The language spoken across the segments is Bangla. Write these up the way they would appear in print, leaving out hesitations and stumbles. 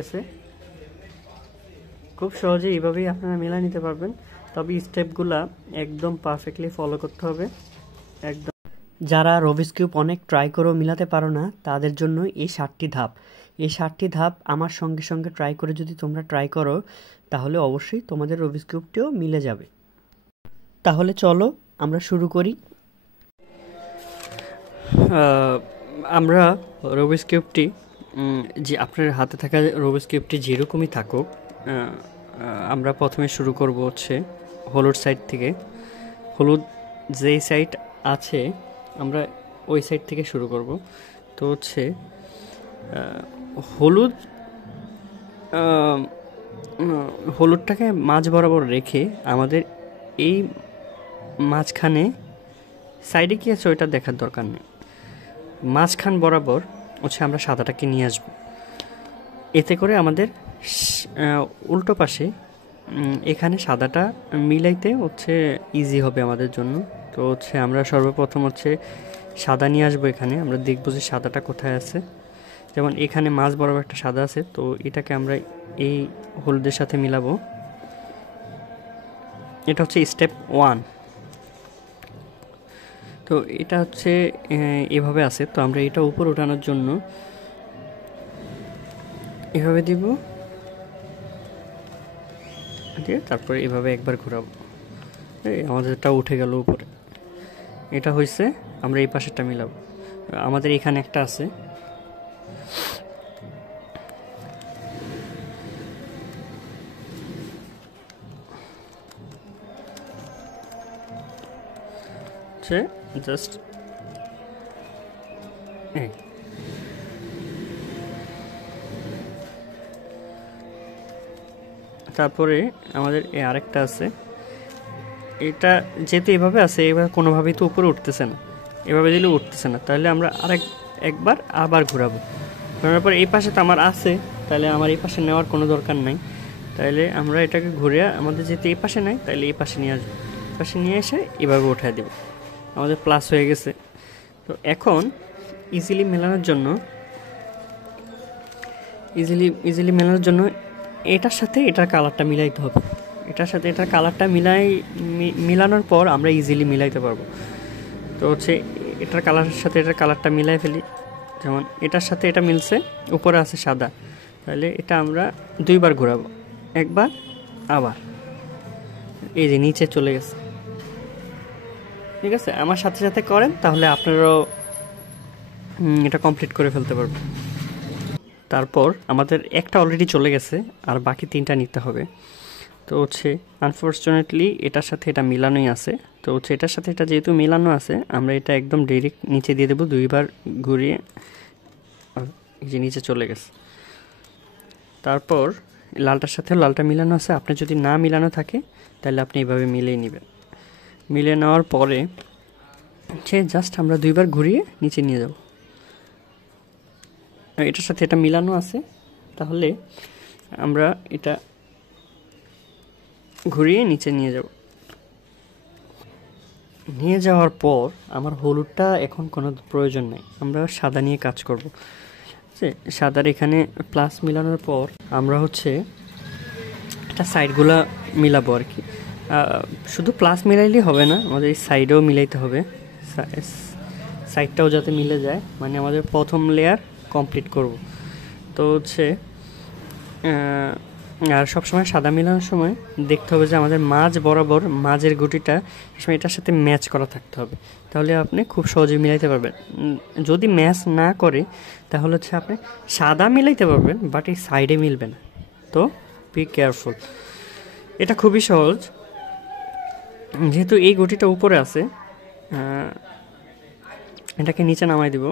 আছে খুব সহজে এইভাবেই আপনারা মিলাই নিতে পারবেন। তবে স্টেপগুলা একদম পারফেক্টলি ফলো করতে হবে। একদম যারা রুবিক্স কিউব অনেক ট্রাই করেও মিলাতে পারো না তাদের জন্য এই 7টি ধাপ আমার সঙ্গে সঙ্গে ট্রাই করে যদি তোমরা ট্রাই করো তাহলে অবশ্যই তোমাদের রুবিক্স কিউবটিও মিলে যাবে। তাহলে চলো আমরা শুরু করি। আমরা রুবিক্স কিউবটি যে আপনার হাতে থাকা রুবিক্স কিউবটি যেরকমই থাকুক, আমরা প্রথমে শুরু করব হচ্ছে হলুদ সাইড থেকে। হলুদ যেই সাইড আছে আমরা ওই সাইড থেকে শুরু করব। তো হচ্ছে হলুদটাকে মাঝ বরাবর রেখে আমাদের এই মাঝখানে সাইডে কি আছে ওইটা দেখার দরকার নেই, মাঝখান বরাবর হচ্ছে আমরা সাদাটাকে নিয়ে আসব। এতে করে আমাদের উল্টো পাশে এখানে সাদাটা মিলাইতে হচ্ছে ইজি হবে আমাদের জন্য। তো হচ্ছে আমরা সর্বপ্রথম হচ্ছে সাদা নিয়ে আসবো। এখানে আমরা দেখবো যে সাদাটা কোথায় আছে। যেমন এখানে মাঝ বরাবর একটা সাদা আছে, তো এটাকে আমরা এই হলুদের সাথে মিলাবো। এটা হচ্ছে স্টেপ 1। তো এটা হচ্ছে এভাবে আছে। তো আমরা এটা উপর ওঠানোর জন্য এভাবে দিব, তারপরে এভাবে একবার ঘোরাবো, আমাদেরটা উঠে গেল উপরে। এটা হয়েছে, আমরা এই পাশেরটা মিলাবো। আমাদের এখানে একটা আছে, জাস্ট তারপরে আমাদের আরেকটা আছে। এটা যেহেতু এভাবে আছে, এবার কোনোভাবেই তো উপরে উঠতেছে না, এভাবে দিলে উঠতেছে না, তাহলে আমরা একবার আবার ঘোরাবো। ঘোরানোর পর এই পাশে তো আমার আছে, তাহলে আমার এই পাশে নেওয়ার কোনো দরকার নাই। তাহলে আমরা এটাকে ঘুরে আমাদের যেহেতু এই পাশে নাই, তাহলে এই পাশে নিয়ে আসবো। পাশে নিয়ে এসে এভাবে উঠায় দেব, আমাদের প্লাস হয়ে গেছে। তো এখন ইজিলি মেলানোর জন্য এটার সাথে এটার কালারটা মিলাইতে হবে। এটার সাথে এটার কালারটা মিলানোর পর আমরা ইজিলি মিলাইতে পারবো। তো হচ্ছে এটার কালারের সাথে এটার কালারটা মিলাই ফেলি। যেমন এটার সাথে এটা মিলছে, উপরে আছে সাদা, তাহলে এটা আমরা 2বার ঘোরাবো, একবার আবার, এই যে নিচে চলে গেছে। ঠিক আছে, আমার সাথে সাথে করেন তাহলে আপনারাও এটা কমপ্লিট করে ফেলতে পারবেন। তারপর আমাদের একটা অলরেডি চলে গেছে, আর বাকি 3টা নিতে হবে। তো হচ্ছে আনফর্চুনেটলি এটার সাথে এটা মিলানোই আছে। তো হচ্ছে এটার সাথে এটা যেহেতু মিলানো আছে, আমরা এটা একদম ডাইরেক্ট নিচে দিয়ে দেবো। 2বার ঘুরিয়ে এই যে নিচে চলে গেছে। তারপর লালটার সাথে লালটা মিলানো আছে, আপনি যদি না মিলানো থাকে তাহলে আপনি এইভাবে মিলিয়ে নেবেন। মিলিয়ে নেওয়ার পরে হচ্ছে জাস্ট আমরা 2বার ঘুরিয়ে নিচে নিয়ে যাব। এটার সাথে এটা মিলানো আছে, তাহলে আমরা এটা ঘুরিয়ে নিচে নিয়ে যাব। নিয়ে যাওয়ার পর আমার হলুদটা এখন কোনো প্রয়োজন নেই, আমরা সাদা নিয়ে কাজ করব। সাদার এখানে প্লাস মিলানোর পর আমরা হচ্ছে এটা সাইডগুলা মিলাবো আর কি। শুধু প্লাস মিলাইলেই হবে না, আমাদের এই সাইডেও মিলাইতে হবে। সাইডটাও যাতে মিলে যায়, মানে আমাদের প্রথম লেয়ার কমপ্লিট করব। তো হচ্ছে আর সবসময় সাদা মেলানোর সময় দেখতে হবে যে আমাদের মাঝ বরাবর মাঝের গুটিটা এটার সাথে ম্যাচ করা থাকতে হবে, তাহলে আপনি খুব সহজে মিলাইতে পারবেন। যদি ম্যাচ না করে তাহলে হচ্ছে আপনি সাদা মিলাইতে পারবেন, বাট এই সাইডে মিলবে না। তো বি কেয়ারফুল, এটা খুবই সহজ। যেহেতু এই গুটিটা উপরে আছে, এটাকে নিচে নামাই দিব।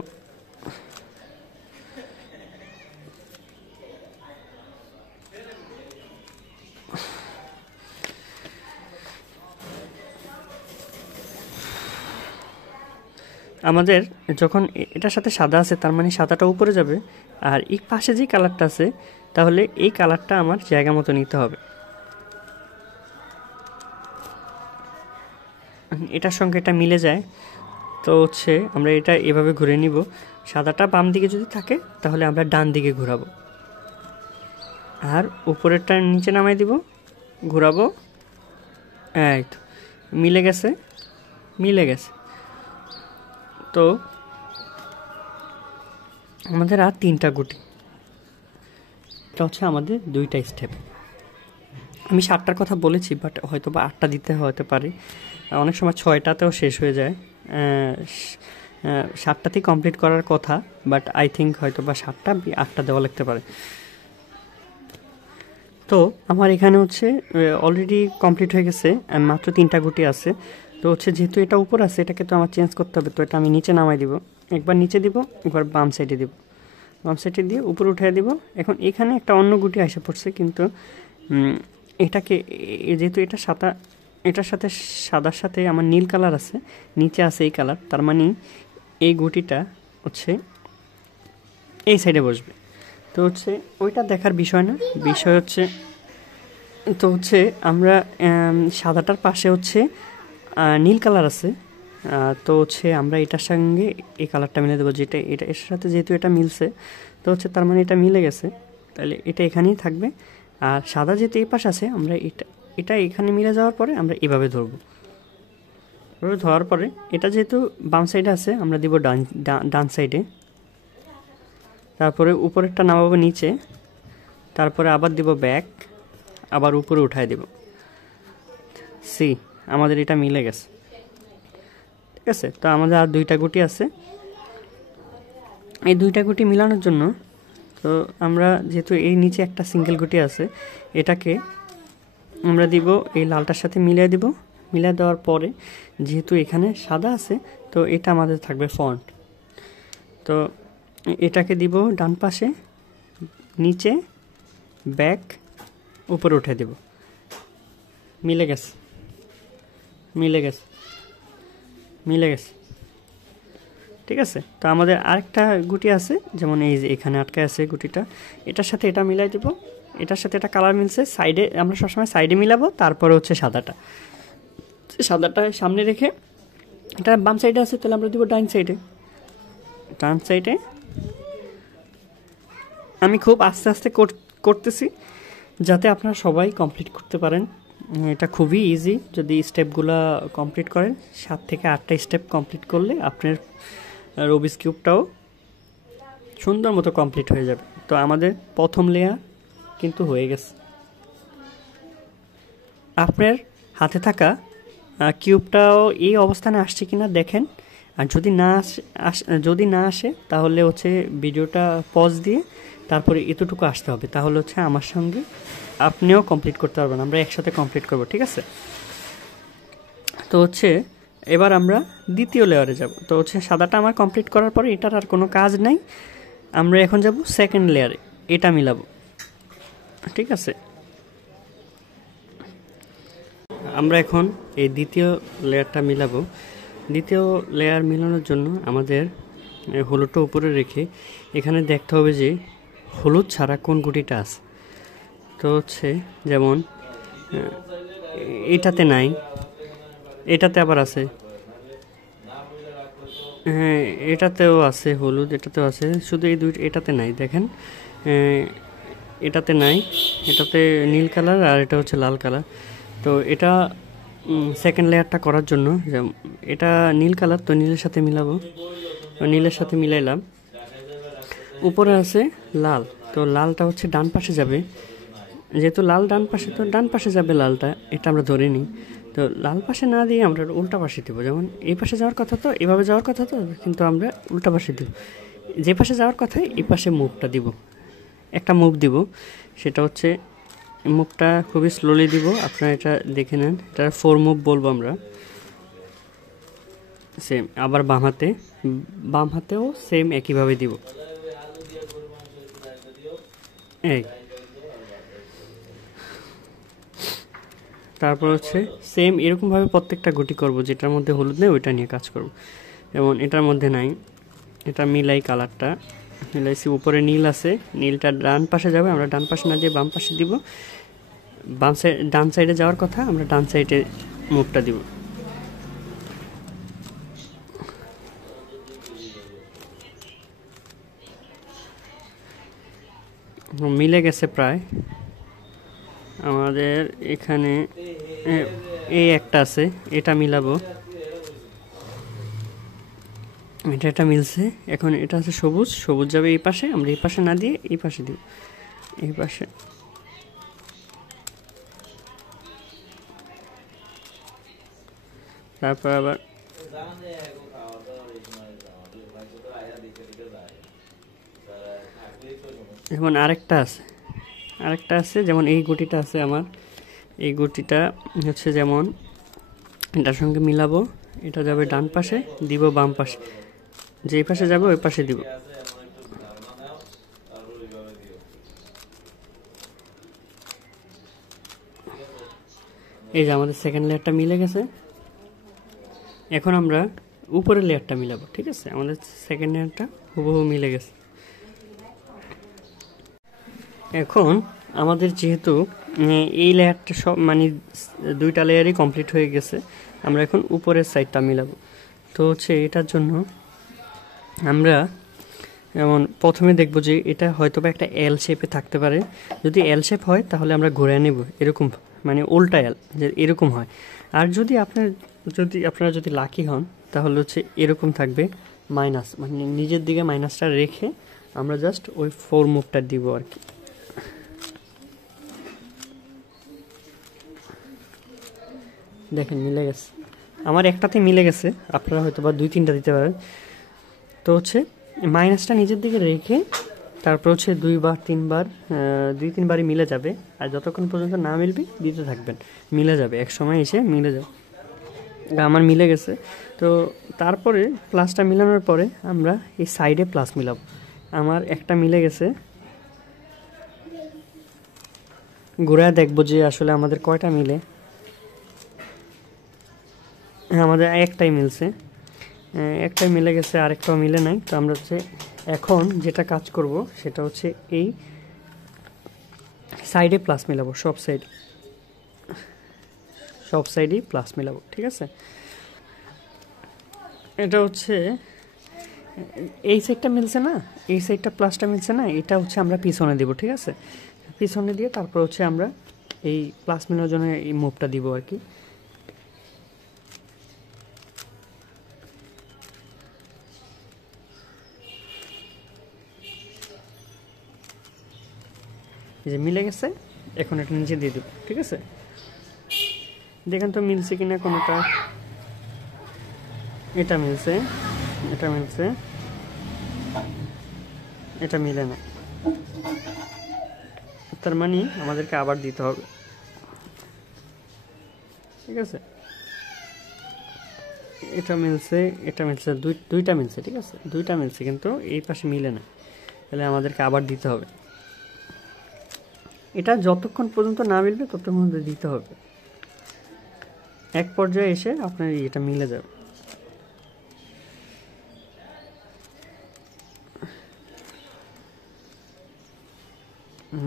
আমাদের যখন এটার সাথে সাদা আছে, তার মানে সাদাটা উপরে যাবে, আর এই পাশে যে কালারটা আছে, তাহলে এই কালারটা আমার জায়গা মতো নিতে হবে। এটার সঙ্গে এটা মিলে যায়, তো হচ্ছে আমরা এটা এভাবে ঘুরে নিব। সাদাটা বাম দিকে যদি থাকে তাহলে আমরা ডান দিকে ঘোরাবো। আর উপরেরটা নিচে নামাই দিব, ঘোরাবো, এই তো মিলে গেছে, মিলে গেছে। তো আমাদের আর 3টা গুটি, এটা হচ্ছে আমাদের 2টা স্টেপ। আমি 7টার কথা বলেছি, বাট হয়তো বা 8টা দিতে হতে পারে, অনেক সময় 6টাতেও শেষ হয়ে যায়। 7টাতেই কমপ্লিট করার কথা, বাট আই থিঙ্ক হয়তো বা 7টা 8টা দেওয়া লাগতে পারে। তো আমার এখানে হচ্ছে অলরেডি কমপ্লিট হয়ে গেছে, মাত্র 3টা গুটি আছে। তো হচ্ছে যেহেতু এটা উপর আছে, এটাকে তো আমার চেঞ্জ করতে হবে। তো এটা আমি নিচে নামাই দিব, একবার নিচে দিব, একবার বাম সাইডে দিব, বাম সাইডে দিয়ে উপরে উঠিয়ে দিব। এখন এখানে একটা অন্য গুটি এসে পড়ছে, কিন্তু এটাকে যেহেতু এটা সাদা, এটার সাথে সাদার সাথে আমার নীল কালার আছে, নিচে আছে এই কালার, তার মানে এই গুটিটা হচ্ছে এই সাইডে বসবে। তো হচ্ছে ওইটা দেখার বিষয় না, বিষয় হচ্ছে তো হচ্ছে আমরা সাদাটার পাশে হচ্ছে নীল কালার আছে। তো হচ্ছে আমরা এটার সঙ্গে এই কালারটা মিলে দেবো, যেটা এটা এর সাথে যেহেতু এটা মিলছে, তো হচ্ছে তার মানে এটা মিলে গেছে, তাহলে এটা এখানেই থাকবে। আর সাদা যেহেতু এই পাশ আছে, আমরা এটা এখানে মিলে যাওয়ার পরে আমরা এভাবে ধরবো। এভাবে ধরার পরে এটা যেহেতু বাম সাইডে আছে, আমরা দিব ডান সাইডে, তারপরে উপরেরটা নামাবো নিচে, তারপরে আবার দিব ব্যাক, আবার উপরে উঠায় দেব। সি আমাদের এটা মিলে গেছে, ঠিক আছে। তো আমাদের আর 2টা গুটি আছে। এই 2টা গুটি মিলানোর জন্য তো আমরা যেহেতু এই নিচে একটা সিঙ্গেল গুটি আছে, এটাকে আমরা দিব এই লালটার সাথে মিলিয়ে দিব। মিলিয়ে দেওয়ার পরে যেহেতু এখানে সাদা আছে, তো এটা আমাদের থাকবে ফন্ট। তো এটাকে দিব ডান পাশে, নিচে, ব্যাক, উপরে উঠে দেব। মিলে গেছে, মিলে গেছে, মিলে গেছে, ঠিক আছে। তো আমাদের আরেকটা গুটি আছে, যেমন এই যে এখানে আটকে আছে গুটিটা, এটার সাথে এটা মিলাই দেব, এটার সাথে এটা কালার মিলছে, সাইডে আমরা সবসময় সাইডে মিলাবো, তারপরে হচ্ছে সাদাটা সামনে রেখে, এটা বাম সাইডে আছে, তাহলে আমরা দেবো ডান সাইডে, ডান সাইডে। আমি খুব আস্তে আস্তে করতেছি যাতে আপনারা সবাই কমপ্লিট করতে পারেন। এটা খুবই ইজি, যদি স্টেপগুলো কমপ্লিট করেন, 7 থেকে 8টা স্টেপ কমপ্লিট করলে আপনার রুবিক্স কিউবটাও সুন্দর মতো কমপ্লিট হয়ে যাবে। তো আমাদের প্রথম লেয়ার কিন্তু হয়ে গেছে। আপনার হাতে থাকা কিউবটাও এই অবস্থানে আসছে কিনা দেখেন, আর যদি না আসে তাহলে হচ্ছে ভিডিওটা পজ দিয়ে তারপরে এতটুকু আসতে হবে, তাহলে হচ্ছে আমার সঙ্গে আপনিও কমপ্লিট করতে পারবেন, আমরা একসাথে কমপ্লিট করব, ঠিক আছে। তো হচ্ছে এবার আমরা দ্বিতীয় লেয়ারে যাব। তো হচ্ছে সাদাটা আমার কমপ্লিট করার পরে এটার আর কোনো কাজ নাই, আমরা এখন যাব সেকেন্ড লেয়ারে, এটা মিলাবো, ঠিক আছে। আমরা এখন এই দ্বিতীয় লেয়ারটা মিলাবো। দ্বিতীয় লেয়ার মিলানোর জন্য আমাদের হলুদটা উপরে রেখে এখানে দেখতে হবে যে হলুদ ছাড়া কোন গুটিটা আছে। তো হচ্ছে যেমন এটাতে নাই, এটাতে আবার আছে, হ্যাঁ এটাতেও আছে হলুদ, এটাতেও আছে, শুধু এই এটাতে নাই, দেখেন এটাতে নাই, এটাতে নীল কালার আর এটা হচ্ছে লাল কালার। তো এটা সেকেন্ড লেয়ারটা করার জন্য, এটা নীল কালার, তো নীলের সাথে মিলাবো, নীলের সাথে মিলাইলাম। উপরে আছে লাল, তো লালটা হচ্ছে ডান পাশে যাবে, যেহেতু লাল ডান পাশে, তো ডান পাশে যাবে লালটা, এটা আমরা ধরে নিই। তো লাল পাশে না দিয়ে আমরা উল্টা পাশে দিব, যেমন এই পাশে যাওয়ার কথা তো এভাবে যাওয়ার কথা, তো কিন্তু আমরা উল্টা পাশে দিব, যে পাশে যাওয়ার কথা এই পাশে মুভটা দিব, একটা মুভ দিব, সেটা হচ্ছে মুভটা খুবই স্লোলি দিব, আপনারা এটা দেখে নেন, এটা 4 মুভ বলবো আমরা। সেম আবার বাম হাতেও সেম একইভাবে দিব, এই তারপর হচ্ছে সেম এরকমভাবে প্রত্যেকটা গুটি করব, যেটার মধ্যে হলুদ নেই ওইটা নিয়ে কাজ করব। যেমন এটার মধ্যে নাই, এটা মিলাই, কালারটা মিলাইছি, উপরে নীল আছে, নীলটা ডান পাশে যাবে, আমরা ডান পাশে না দিয়ে বাম পাশে দিব, ডান সাইডে যাওয়ার কথা, আমরা ডান সাইডে মুভটা দিব। মিলে গেছে প্রায়। আমাদের এখানে এই একটা আছে, এটা মিলাবো। এটা মিলছে। এখন এটা আছে সবুজ, সবুজ যাবে এই পাশে, আমরা এই পাশে না দিয়ে এই পাশে দিব, এই পাশে। তারপর আবার যেমন আরেকটা আছে, যেমন এই গুটিটা আছে আমার, এই গুটিটা হচ্ছে যেমন এটার সঙ্গে মিলাবো, এটা যাবে ডান পাশে, দিব বাম পাশে, যেই পাশে যাবে ওই পাশে দিব। এই যে আমাদের সেকেন্ড লেয়ারটা মিলে গেছে। এখন আমরা উপরের লেয়ারটা মিলাবো, ঠিক আছে? আমাদের সেকেন্ড লেয়ারটা হুবহু মিলে গেছে। এখন আমাদের যেহেতু এই লেয়ারটা সব মানে দুইটা লেয়ারই কমপ্লিট হয়ে গেছে, আমরা এখন উপরের সাইডটা মিলাবো। তো হচ্ছে এটার জন্য আমরা যেমন প্রথমে দেখব যে এটা হয়তোবা একটা এল শেপে থাকতে পারে। যদি এল শেপ হয় তাহলে আমরা ঘুরে নেব এরকম, মানে উল্টা এল, যে এরকম হয়। আর যদি আপনারা যদি লাকি হন তাহলে হচ্ছে এরকম থাকবে মাইনাস, মানে নিজের দিকে মাইনাসটা রেখে আমরা জাস্ট ওই 4 মুভটা দিব আর কি। দেখেন মিলে গেছে, আমার একটাতে মিলে গেছে, আপনারা হয়তো বা 2-3টা দিতে পারেন। তো হচ্ছে মাইনাসটা নিজের দিকে রেখে তারপর হচ্ছে 2-3বারই মিলে যাবে। আর যতক্ষণ পর্যন্ত না মিলবে দিতে থাকবেন, মিলে যাবে, এক সময় এসে মিলে যাবে। আমার মিলে গেছে। তো তারপরে প্লাসটা মিলানোর পরে আমরা এই সাইডে প্লাস মিলাবো। আমার একটা মিলে গেছে, ঘুরায় দেখবো যে আসলে আমাদের কয়টা মিলে। হ্যাঁ, আমাদের একটাই মিলছে, একটাই মিলে গেছে, আরেকটাও মিলে নাই। তো আমরা হচ্ছে এখন যেটা কাজ করব সেটা হচ্ছে এই সাইডে প্লাস মিলাবো, সব সাইডেই প্লাস মিলাবো, ঠিক আছে? এটা হচ্ছে এই সাইডটা মিলছে না, এই সাইডটা প্লাসটা মিলছে না, এটা হচ্ছে আমরা পিছনে দিব, ঠিক আছে? পিছনে দিয়ে তারপর হচ্ছে আমরা এই প্লাস মিলানোর জন্য এই মুভটা দিব আর কি। এই যে মিলে গেছে, এখন এটা নিচে দিয়ে দেব, ঠিক আছে? দেখেন তো মিলছে কিনা কোনোটা। এটা মিলছে, এটা মিলছে, এটা মিলে না, তার মানে আমাদেরকে আবার দিতে হবে, ঠিক আছে? এটা মিলছে, এটা মিলছে, দুইটা মিলছে, ঠিক আছে? দুইটা মিলছে, কিন্তু এই পাশে মিলে না, তাহলে আমাদেরকে আবার দিতে হবে। এটা যতক্ষণ পর্যন্ত না মিলবে ততক্ষণ পর্যন্ত দিতে হবে। এক পর্যায়ে এসে আপনার এটা মিলে যাবে।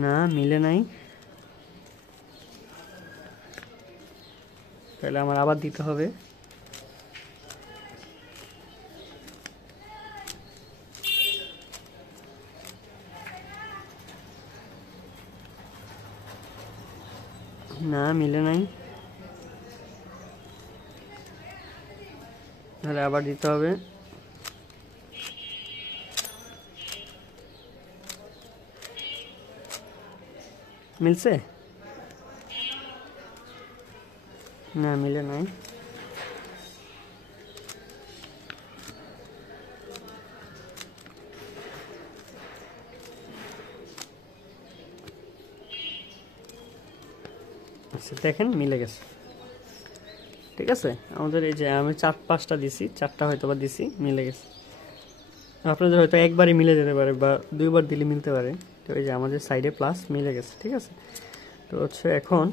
না, মিলে নাই, তাহলে আমার আবার দিতে হবে। না, মিলে নাই, তাহলে আবার দিতে হবে। মিলছে? না, মিলে নাই। আচ্ছা, দেখেন মিলে গেছে, ঠিক আছে? আমাদের এই যে আমি 4-5টা দিছি, 4টা হয়তো বা দিছি, মিলে গেছে। আপনাদের হয়তো একবারই মিলে যেতে পারে বা 2বার দিলে মিলতে পারে। তো এই যে আমাদের সাইডে প্লাস মিলে গেছে, ঠিক আছে? তো হচ্ছে এখন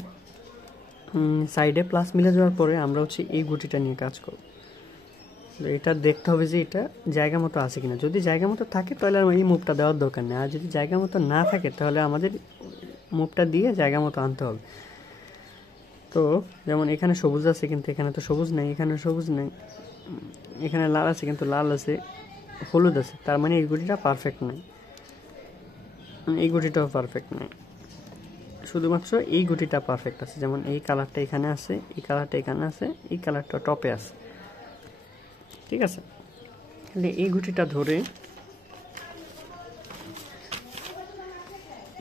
সাইডে প্লাস মিলে যাওয়ার পরে আমরা হচ্ছে এই গুটিটা নিয়ে কাজ করব। তো এটা দেখতে হবে যে এটা জায়গা মতো আছে কিনা। যদি জায়গা মতো থাকে তাহলে এই মুভটা দেওয়ার দরকার নেই, আর যদি জায়গা মতো না থাকে তাহলে আমাদের মুভটা দিয়ে জায়গা মতো আনতে হবে। তো যেমন এখানে সবুজ আছে কিন্তু এখানে তো সবুজ নেই, এখানে সবুজ নেই, এখানে লাল আছে কিন্তু লাল আছে, হলুদ আছে, তার মানে এই গুটিটা পারফেক্ট নয়। এই গুটিটাও পারফেক্ট নয়, শুধুমাত্র এই গুটিটা পারফেক্ট আছে। যেমন এই কালারটা এখানে আছে, এই কালারটা এখানে আছে, এই কালারটা টপে আছে, ঠিক আছে। তাহলে এই গুটিটা ধরে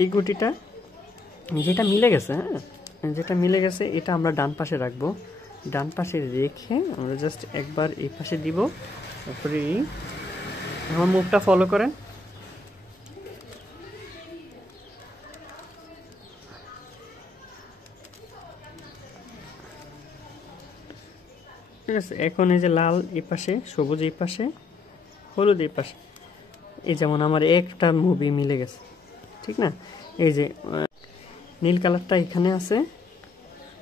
এই গুটিটা যেটা মিলে গেছে, হ্যাঁ যেটা মিলে গেছে এটা আমরা ডান পাশে রাখবো। ডান পাশে রেখে আমরা জাস্ট একবার এই পাশে দিব, তারপরে আমার মুখটা ফলো করেন। ঠিক আছে, এখন এই যে লাল এই পাশে, সবুজ এই পাশে, হলুদ এই পাশে, এই যেমন আমার একটা মুভি মিলে গেছে, ঠিক না। এই যে নীল কালারটা এখানে আছে,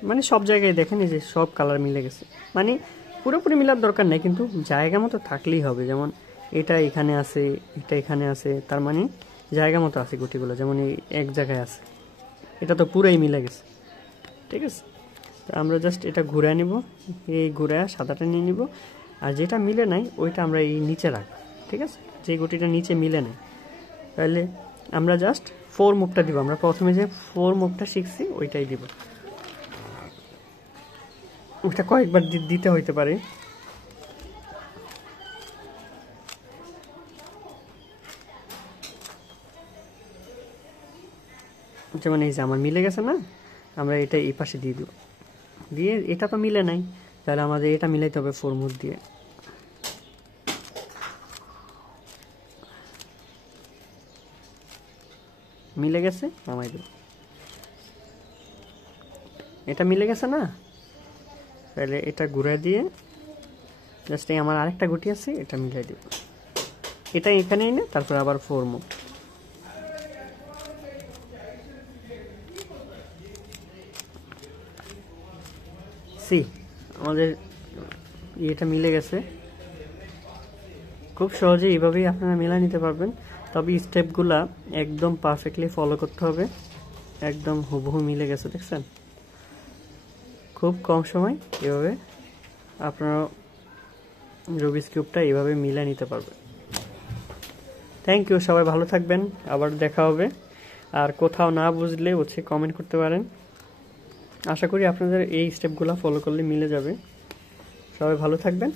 মানে সব জায়গায় দেখেন এই যে সব কালার মিলে গেছে। মানে পুরোপুরি মিলার দরকার নেই, কিন্তু জায়গা মতো থাকলেই হবে। যেমন এটা এখানে আছে, এটা এখানে আছে, তার মানে জায়গা মতো আছে গুটিগুলো। যেমন এই এক জায়গায় আছে, এটা তো পুরাই মিলে গেছে, ঠিক আছে। তো আমরা জাস্ট এটা ঘুরে নিব, এই ঘুরে সাদাটা নিয়ে নিব, আর যেটা মিলে নাই ওইটা আমরা এই নিচে রাখবো, ঠিক আছে। যে গুটিটা নিচে মিলে নাই, তাহলে আমরা জাস্ট 4 মুভটা দিব। আমরা প্রথমে যে 4 মুভটা শিখছি ওইটাই দিব। ওটা কয়েকবার দিতে হইতে পারে। যেমন এই যে আমার মিলে গেছে না, আমরা এটা এই পাশে দিয়ে দিব, দিয়ে এটা তো মিলে নাই, তাহলে আমাদের এটা মিলাইতে হবে 4 মুভ দিয়ে। মিলে গেছে, নামাই দেব। এটা মিলে গেছে না, তাহলে এটা ঘুরে দিয়ে জাস্ট আমার আরেকটা গুটি আছে এটা মিলাই দেব। এটা এখানে এনে তারপর আবার 4 মুভ। আমাদের এটা মিলে গেছে। খুব সহজে এইভাবেই আপনারা মিলাই নিতে পারবেন, তবে স্টেপগুলা একদম পারফেক্টলি ফলো করতে হবে। একদম হুবহু মিলে গেছে, দেখছেন। খুব কম সময় এভাবে আপনারা রুবিক্স কিউবটা এইভাবে মিলাই নিতে পারবেন। থ্যাংক ইউ, সবাই ভালো থাকবেন, আবার দেখা হবে। আর কোথাও না বুঝলে কমেন্ট করতে পারেন। আশা করি আপনাদের এই স্টেপগুলো ফলো করলে মিলে যাবে। সবাই ভালো থাকবেন।